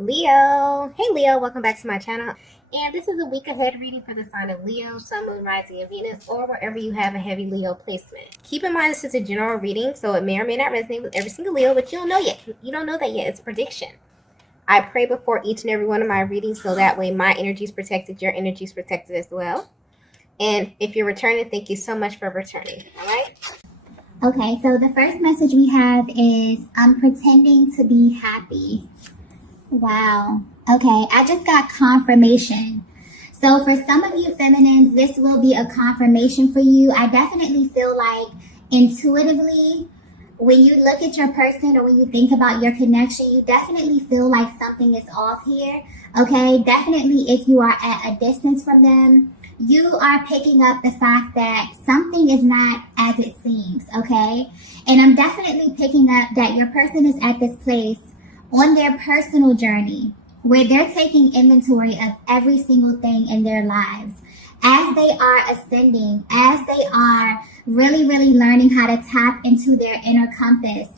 Leo. Hey Leo, welcome back to my channel. And this is a week ahead reading for the sign of Leo, Sun, Moon, Rising, and Venus, or wherever you have a heavy Leo placement. Keep in mind this is a general reading, so it may or may not resonate with every single Leo, but you don't know yet. You don't know that yet. It's a prediction. I pray before each and every one of my readings, so that way my energy is protected, your energy is protected as well. And if you're returning, thank you so much for returning. All right? Okay, so the first message we have is, I'm pretending to be happy. Wow. Okay, I just got confirmation. So for some of you feminines, this will be a confirmation for you. I definitely feel like intuitively, when you look at your person or when you think about your connection, you definitely feel like something is off here. Okay, definitely if you are at a distance from them, you are picking up the fact that something is not as it seems, okay? And I'm definitely picking up that your person is at this place on their personal journey where they're taking inventory of every single thing in their lives. As they are ascending, as they are really learning how to tap into their inner compass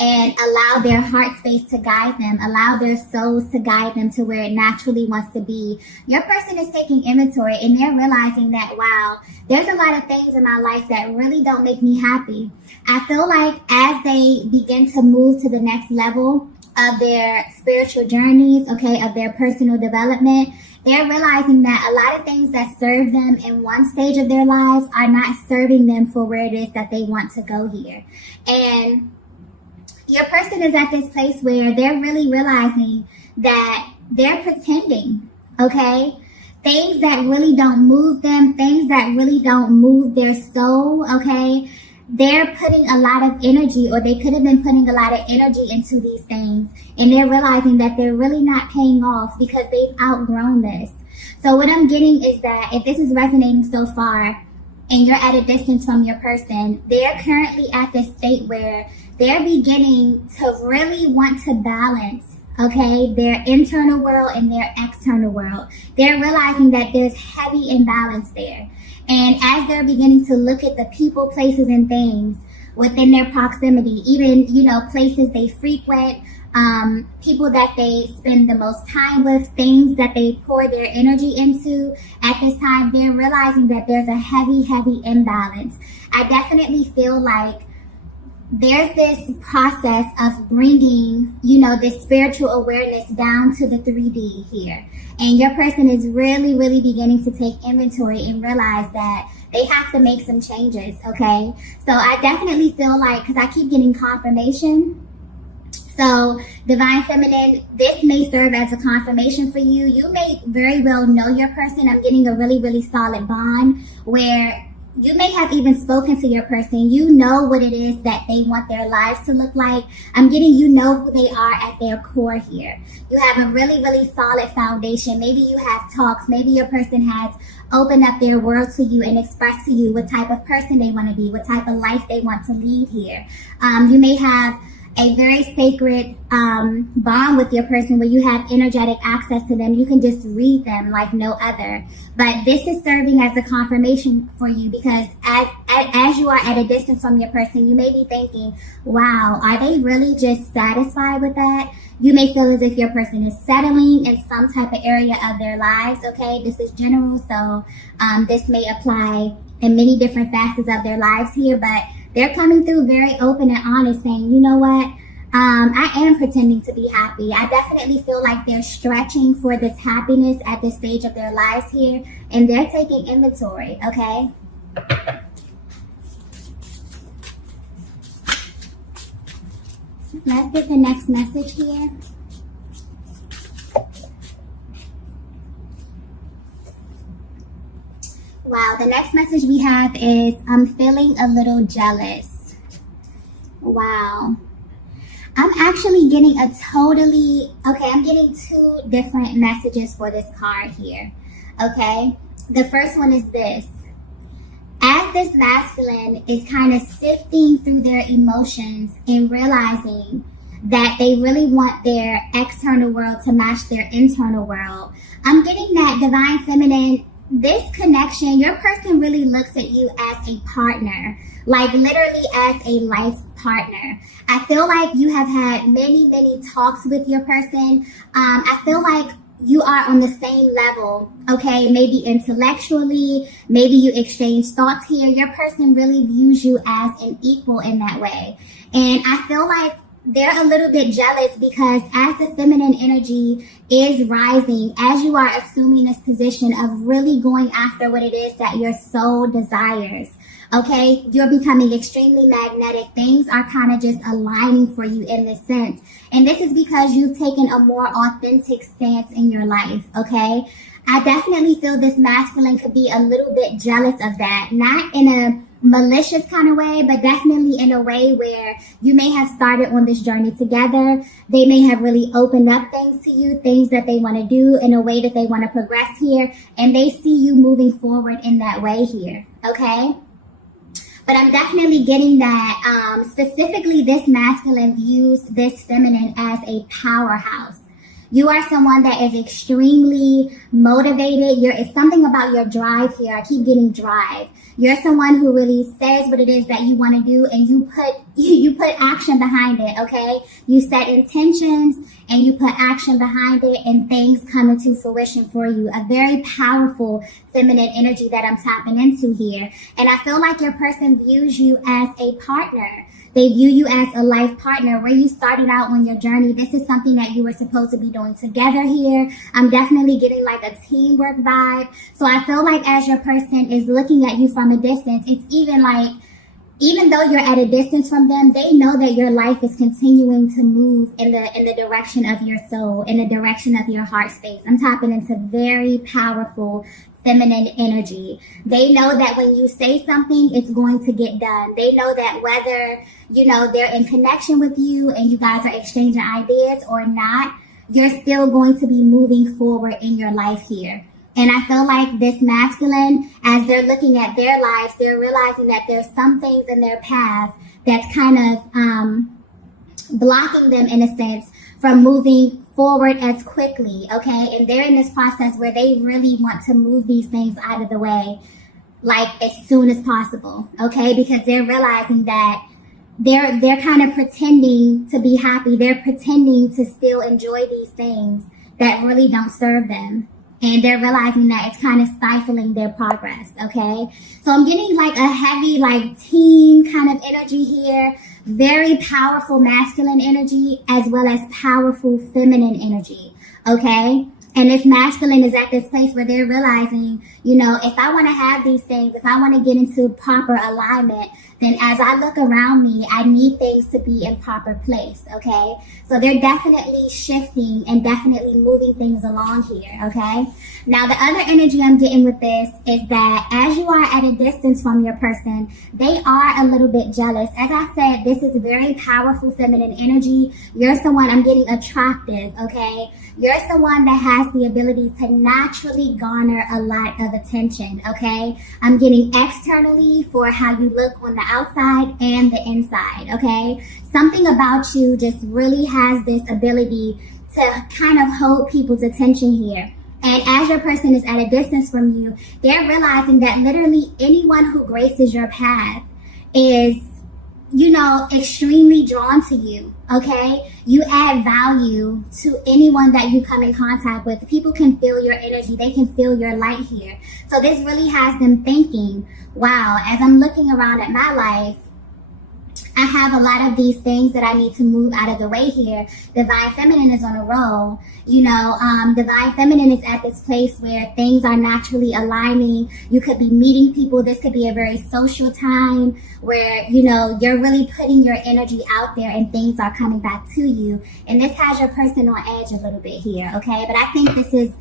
and allow their heart space to guide them, allow their souls to guide them to where it naturally wants to be. Your person is taking inventory and they're realizing that, wow, there's a lot of things in my life that really don't make me happy. I feel like as they begin to move to the next level of their spiritual journeys, okay, of their personal development, they're realizing that a lot of things that serve them in one stage of their lives are not serving them for where it is that they want to go here. And your person is at this place where they're really realizing that they're pretending, okay? Things that really don't move them, things that really don't move their soul, okay? They're putting a lot of energy, or they could have been putting a lot of energy into these things, and they're realizing that they're really not paying off because they've outgrown this. So what I'm getting is that if this is resonating so far and you're at a distance from your person, they're currently at this state where they're beginning to really want to balance, okay, their internal world and their external world. They're realizing that there's heavy imbalance there. And as they're beginning to look at the people, places, and things within their proximity, even, places they frequent, people that they spend the most time with, things that they pour their energy into, at this time, they're realizing that there's a heavy imbalance. I definitely feel like there's this process of bringing, this spiritual awareness down to the 3D here. And your person is really beginning to take inventory and realize that they have to make some changes, okay? So I definitely feel like, because I keep getting confirmation. So Divine Feminine, this may serve as a confirmation for you. You may very well know your person. I'm getting a really solid bond where you may have even spoken to your person. You know what it is that they want their lives to look like. I'm getting, you know who they are at their core here. You have a really solid foundation. Maybe you have talks. Maybe your person has opened up their world to you and expressed to you what type of person they want to be, what type of life they want to lead here. You may have a very sacred bond with your person where you have energetic access to them. You can just read them like no other. But this is serving as a confirmation for you because as you are at a distance from your person, you may be thinking, wow, are they really just satisfied with that? You may feel as if your person is settling in some type of area of their lives, okay? This is general, so this may apply in many different facets of their lives here, but they're coming through very open and honest saying, you know what? I am pretending to be happy. I definitely feel like they're stretching for this happiness at this stage of their lives here, and they're taking inventory, okay? Let's get the next message here. Wow, the next message we have is, I'm feeling a little jealous. Wow. I'm actually getting I'm getting two different messages for this card here. Okay. The first one is this. As this masculine is kind of sifting through their emotions and realizing that they really want their external world to match their internal world, I'm getting that Divine Feminine, this connection, your person really looks at you as a partner, like literally as a partner. I feel like you have had many talks with your person. I feel like you are on the same level, okay? Maybe intellectually, maybe you exchange thoughts here. Your person really views you as an equal in that way. And I feel like they're a little bit jealous because as the feminine energy is rising, as you are assuming this position of really going after what it is that your soul desires, okay, you're becoming extremely magnetic. Things are kind of just aligning for you in this sense. And this is because you've taken a more authentic stance in your life, okay? I definitely feel this masculine could be a little bit jealous of that. Not in a malicious kind of way, but definitely in a way where you may have started on this journey together. They may have really opened up things to you, things that they want to do in a way that they want to progress here. And they see you moving forward in that way here, okay? But I'm definitely getting that specifically this masculine views this feminine as a powerhouse. You are someone that is extremely motivated. It's something about your drive here. I keep getting drive. You're someone who really says what it is that you want to do, and you put action behind it, okay? You set intentions and you put action behind it, and things come into fruition for you. A very powerful feminine energy that I'm tapping into here. And I feel like your person views you as a partner. They view you as a life partner. Where you started out on your journey, this is something that you were supposed to be doing together here. I'm definitely getting like a teamwork vibe. So I feel like as your person is looking at you from a distance, it's even like, even though you're at a distance from them, they know that your life is continuing to move in the direction of your soul, in the direction of your heart space. I'm tapping into very powerful feminine energy. They know that when you say something, it's going to get done. They know that whether, they're in connection with you and you guys are exchanging ideas or not, you're still going to be moving forward in your life here. And I feel like this masculine, as they're looking at their lives, they're realizing that there's some things in their path that's kind of blocking them, in a sense, from moving forward as quickly, okay? And they're in this process where they really want to move these things out of the way, like as soon as possible, okay? Because they're realizing that they're kind of pretending to be happy. They're pretending to still enjoy these things that really don't serve them. And they're realizing that it's kind of stifling their progress, okay? So I'm getting like a heavy, like team kind of energy here. Very powerful masculine energy as well as powerful feminine energy, okay? And this masculine is at this place where they're realizing, if I want to have these things, if I want to get into proper alignment, then as I look around me, I need things to be in proper place, okay? So they're definitely shifting and definitely moving things along here, okay? Now, the other energy I'm getting with this is that as you are at a distance from your person, they are a little bit jealous. As I said, this is very powerful feminine energy. You're someone, I'm getting attractive, okay? You're someone that has the ability to naturally garner a lot of attention, okay? I'm getting externally for how you look on the outside and the inside, okay? Something about you just really has this ability to kind of hold people's attention here. And as your person is at a distance from you, they're realizing that literally anyone who graces your path is, extremely drawn to you, okay? You add value to anyone that you come in contact with. People can feel your energy. They can feel your light here. So this really has them thinking, wow, as I'm looking around at my life, I have a lot of these things that I need to move out of the way here. Divine Feminine is on a roll. Divine Feminine is at this place where things are naturally aligning. You could be meeting people. This could be a very social time where, you're really putting your energy out there and things are coming back to you. And this has your person on edge a little bit here, okay? But I think this is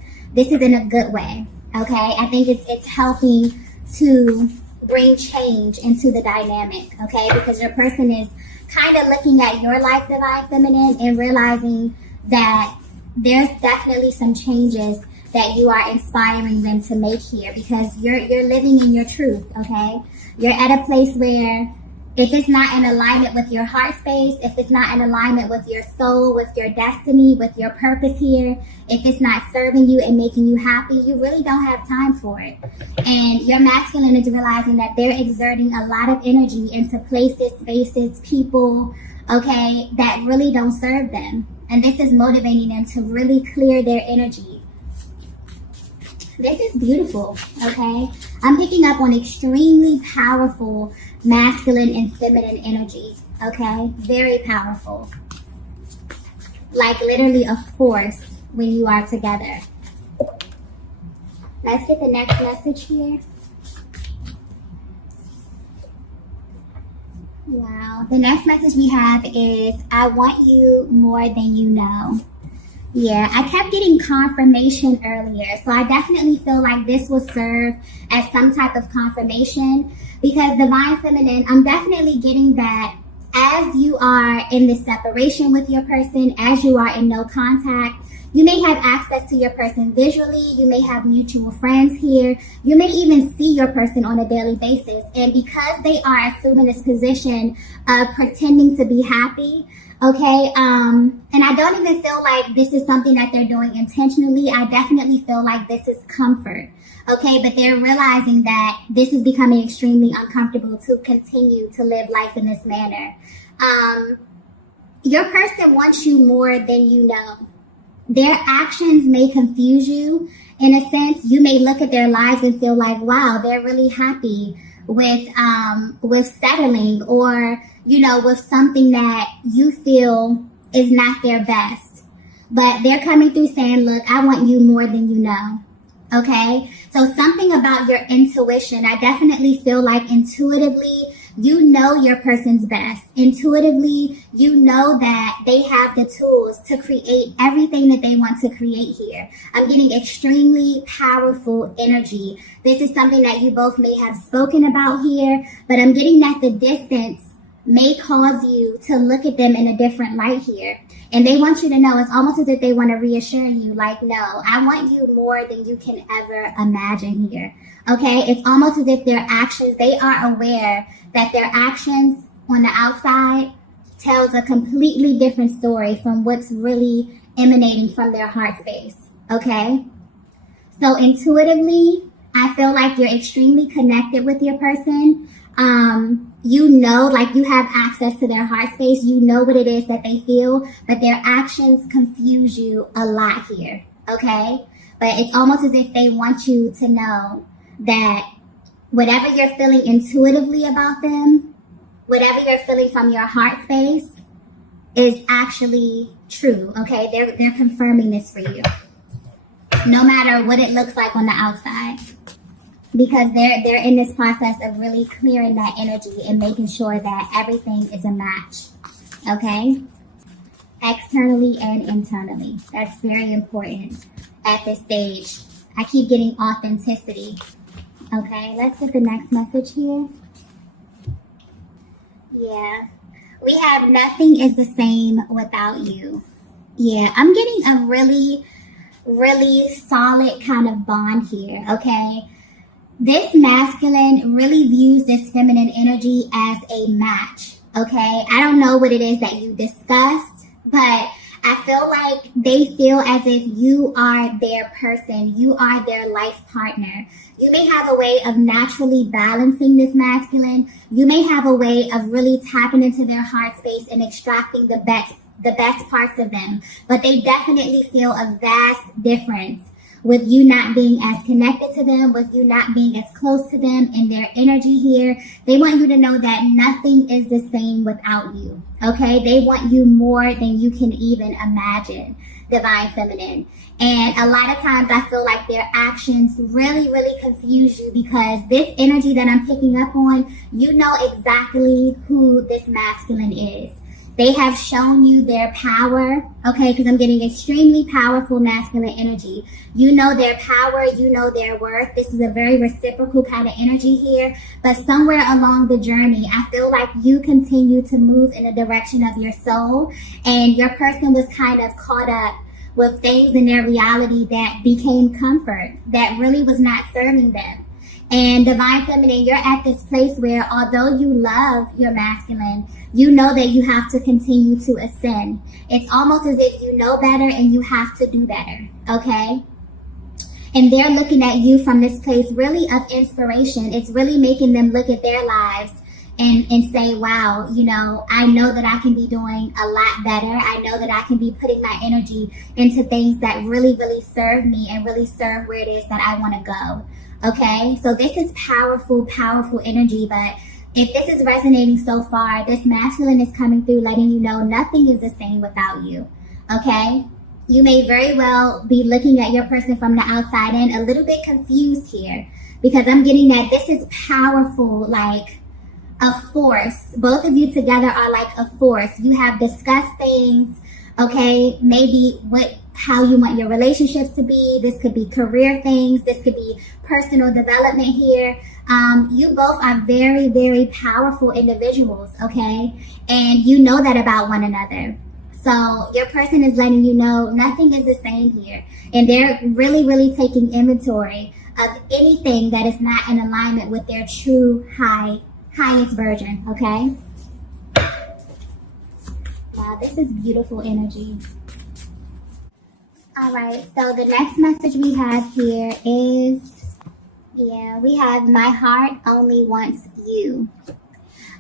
in a good way, okay? I think it's helping to bring change into the dynamic, okay? Because your person is kind of looking at your life, Divine Feminine, and realizing that there's definitely some changes that you are inspiring them to make here because you're living in your truth, okay? You're at a place where If it's not in alignment with your heart space, if it's not in alignment with your soul, with your destiny, with your purpose here, if it's not serving you and making you happy, you really don't have time for it. And your masculine is realizing that they're exerting a lot of energy into places, spaces, people, okay, that really don't serve them. And this is motivating them to really clear their energy. This is beautiful, okay? I'm picking up on extremely powerful masculine and feminine energy, okay? Very powerful. Like literally a force when you are together. Let's get the next message here. Wow. The next message we have is, I want you more than you know. Yeah, I kept getting confirmation earlier, so I definitely feel like this will serve as some type of confirmation, because Divine Feminine, I'm definitely getting that as you are in this separation with your person, as you are in no contact, you may have access to your person visually, you may have mutual friends here, you may even see your person on a daily basis, and because they are assuming this position of pretending to be happy, okay, and I don't even feel like this is something that they're doing intentionally. I definitely feel like this is comfort, okay, but they're realizing that this is becoming extremely uncomfortable to continue to live life in this manner. Your person wants you more than you know. Their actions may confuse you. In a sense, you may look at their lives and feel like, wow, they're really happy with settling, or, you know, with something that you feel is not their best. But they're coming through saying, look, I want you more than you know. Okay? So something about your intuition, I definitely feel like intuitively, you know your person's best. Intuitively, you know that they have the tools to create everything that they want to create here. I'm getting extremely powerful energy. This is something that you both may have spoken about here, but I'm getting that the distance may cause you to look at them in a different light here. And they want you to know, it's almost as if they want to reassure you, like, no, I want you more than you can ever imagine here. Okay? It's almost as if their actions, they are aware that their actions on the outside tells a completely different story from what's really emanating from their heart space. Okay? So intuitively, I feel like you're extremely connected with your person. You know, like you have access to their heart space. You know what it is that they feel, but their actions confuse you a lot here. Okay? But it's almost as if they want you to know that whatever you're feeling intuitively about them, whatever you're feeling from your heart space is actually true. Okay? They're confirming this for you. No matter what it looks like on the outside. Because they're in this process of really clearing that energy and making sure that everything is a match. Okay? Externally and internally. That's very important at this stage. I keep getting authenticity. Okay, let's get the next message here. Yeah. We have nothing is the same without you. Yeah, I'm getting a really, really solid kind of bond here. Okay? This masculine really views this feminine energy as a match, okay? I don't know what it is that you discussed, but I feel like they feel as if you are their person. You are their life partner. You may have a way of naturally balancing this masculine. You may have a way of really tapping into their heart space and extracting the best parts of them. But they definitely feel a vast difference with you not being as connected to them, with you not being as close to them in their energy here. They want you to know that nothing is the same without you, okay? They want you more than you can even imagine, Divine Feminine. And a lot of times I feel like their actions really, really confuse you, because this energy that I'm picking up on, you know exactly who this masculine is. They have shown you their power, okay, because I'm getting extremely powerful masculine energy. You know their power, you know their worth. This is a very reciprocal kind of energy here. But somewhere along the journey, I feel like you continue to move in the direction of your soul, and your person was kind of caught up with things in their reality that became comfort, that really was not serving them. And divine feminine, you're at this place where although you love your masculine, you know that you have to continue to ascend. It's almost as if you know better and you have to do better, okay? And they're looking at you from this place really of inspiration. It's really making them look at their lives and say, wow, you know, I know that I can be doing a lot better. I know that I can be putting my energy into things that really, really serve me and really serve where it is that I want to go. Okay, so this is powerful, powerful energy. But if this is resonating so far, this masculine is coming through letting you know nothing is the same without you. Okay, you may very well be looking at your person from the outside in a little bit confused here, because I'm getting that this is powerful, like a force. Both of you together are like a force. You have discussed things, okay, maybe how you want your relationships to be. This could be career things. This could be personal development here. You both are very, very powerful individuals, okay? And you know that about one another. So your person is letting you know nothing is the same here. And they're really, really taking inventory of anything that is not in alignment with their true highest version, okay? Wow, this is beautiful energy. All right, so the next message we have here is, we have my heart only wants you.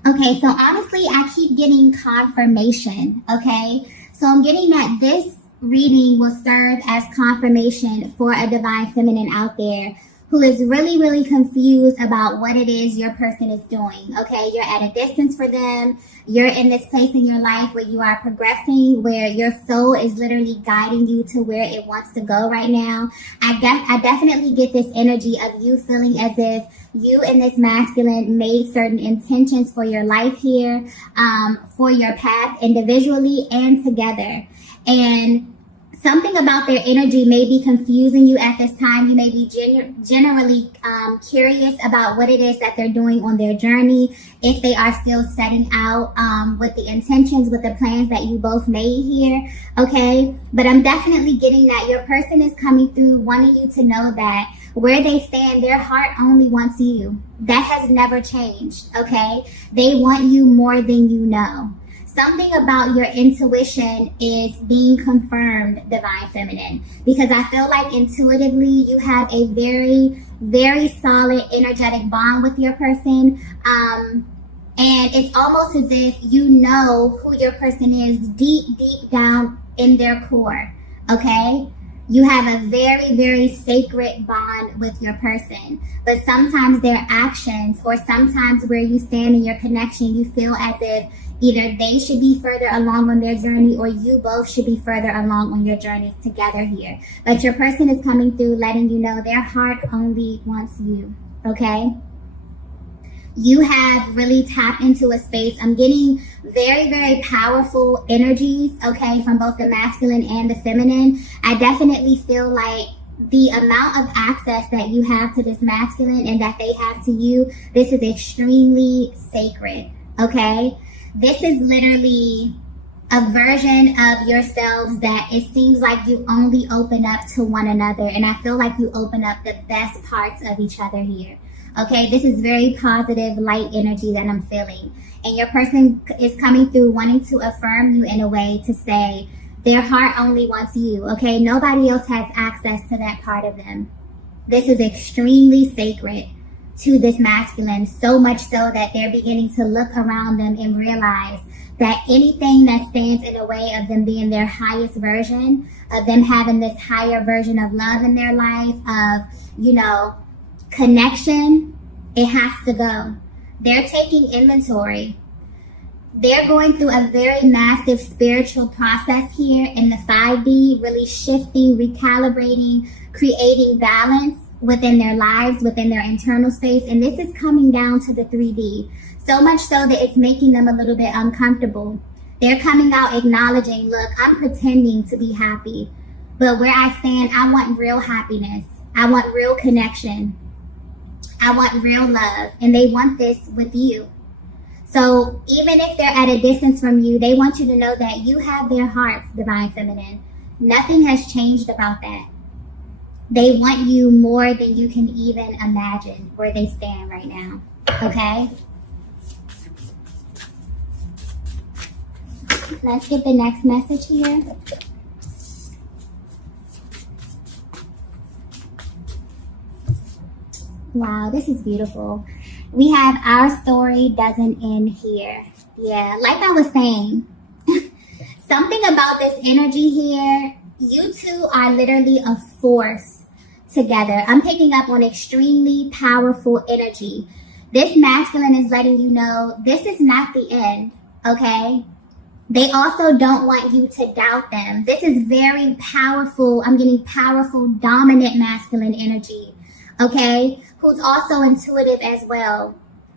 Okay, so honestly, I keep getting confirmation, okay? So I'm getting that this reading will serve as confirmation for a divine feminine out there who is really, really confused about what it is your person is doing, okay? You're at a distance for them. You're in this place in your life where you are progressing, where your soul is literally guiding you to where it wants to go right now. I definitely get this energy of you feeling as if you and this masculine made certain intentions for your life here, for your path individually and together. And something about their energy may be confusing you at this time. You may be generally curious about what it is that they're doing on their journey, if they are still setting out with the intentions, with the plans that you both made here, okay? But I'm definitely getting that your person is coming through wanting you to know that where they stand, their heart only wants you. That has never changed, okay? They want you more than you know. Something about your intuition is being confirmed, divine feminine, because I feel like intuitively you have a very, very solid energetic bond with your person. And it's almost as if you know who your person is deep, deep down in their core, okay? You have a very, very sacred bond with your person. But sometimes their actions, or sometimes where you stand in your connection, you feel as if either they should be further along on their journey or you both should be further along on your journey together here. But your person is coming through letting you know their heart only wants you, okay? You have really tapped into a space. I'm getting very, very powerful energies, okay, from both the masculine and the feminine. I definitely feel like the amount of access that you have to this masculine and that they have to you, this is extremely sacred, okay? This is literally a version of yourselves that it seems like you only open up to one another. And I feel like you open up the best parts of each other here. Okay, this is very positive, light energy that I'm feeling. And your person is coming through wanting to affirm you in a way to say their heart only wants you. Okay, nobody else has access to that part of them. This is extremely sacred to this masculine, so much so that they're beginning to look around them and realize that anything that stands in the way of them being their highest version, of them having this higher version of love in their life, of, you know, connection, it has to go. They're taking inventory. They're going through a very massive spiritual process here in the 5D, really shifting, recalibrating, creating balance within their lives, within their internal space. And this is coming down to the 3D. So much so that it's making them a little bit uncomfortable. They're coming out acknowledging, look, I'm pretending to be happy. But where I stand, I want real happiness. I want real connection. I want real love. And they want this with you. So even if they're at a distance from you, they want you to know that you have their hearts, divine feminine. Nothing has changed about that. They want you more than you can even imagine where they stand right now. Okay? Let's get the next message here. Wow, this is beautiful. We have our story doesn't end here. Yeah, like I was saying, something about this energy here, you two are literally a force together. I'm picking up on extremely powerful energy. This masculine is letting you know this is not the end, okay? They also don't want you to doubt them. This is very powerful. I'm getting powerful, dominant masculine energy, okay? Who's also intuitive as well.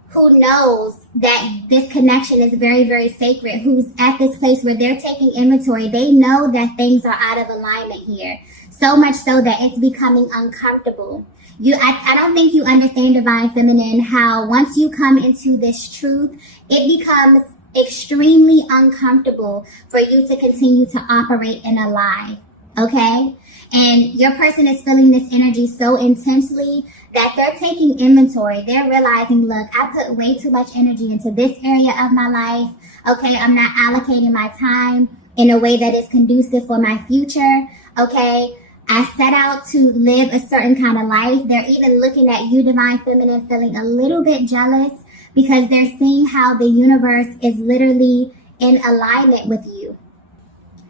Who knows that this connection is very, very sacred. Who's at this place where they're taking inventory. They know that things are out of alignment here. So much so that it's becoming uncomfortable. I don't think you understand, Divine Feminine, how once you come into this truth, it becomes extremely uncomfortable for you to continue to operate in a lie, okay? And your person is feeling this energy so intensely that they're taking inventory. They're realizing, look, I put way too much energy into this area of my life, okay? I'm not allocating my time in a way that is conducive for my future, okay? I set out to live a certain kind of life. They're even looking at you, Divine Feminine, feeling a little bit jealous because they're seeing how the universe is literally in alignment with you.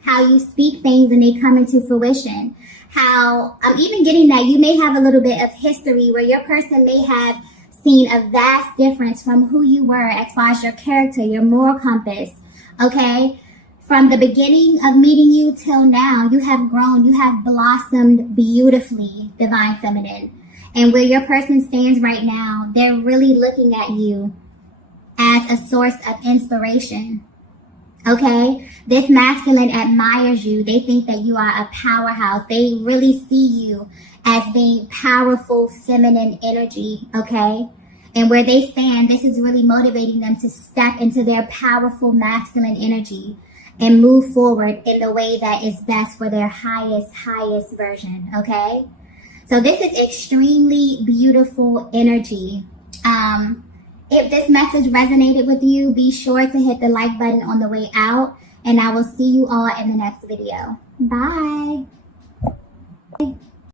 How you speak things and they come into fruition. How I'm even getting that you may have a little bit of history where your person may have seen a vast difference from who you were as far as your character, your moral compass, okay? From the beginning of meeting you till now, you have grown, you have blossomed beautifully, Divine Feminine. And where your person stands right now, they're really looking at you as a source of inspiration. Okay? This masculine admires you. They think that you are a powerhouse. They really see you as being powerful feminine energy. Okay? And where they stand, this is really motivating them to step into their powerful masculine energy and move forward in the way that is best for their highest version. Okay? So this is extremely beautiful energy. If this message resonated with you, be sure to hit the like button on the way out, and I will see you all in the next video. Bye.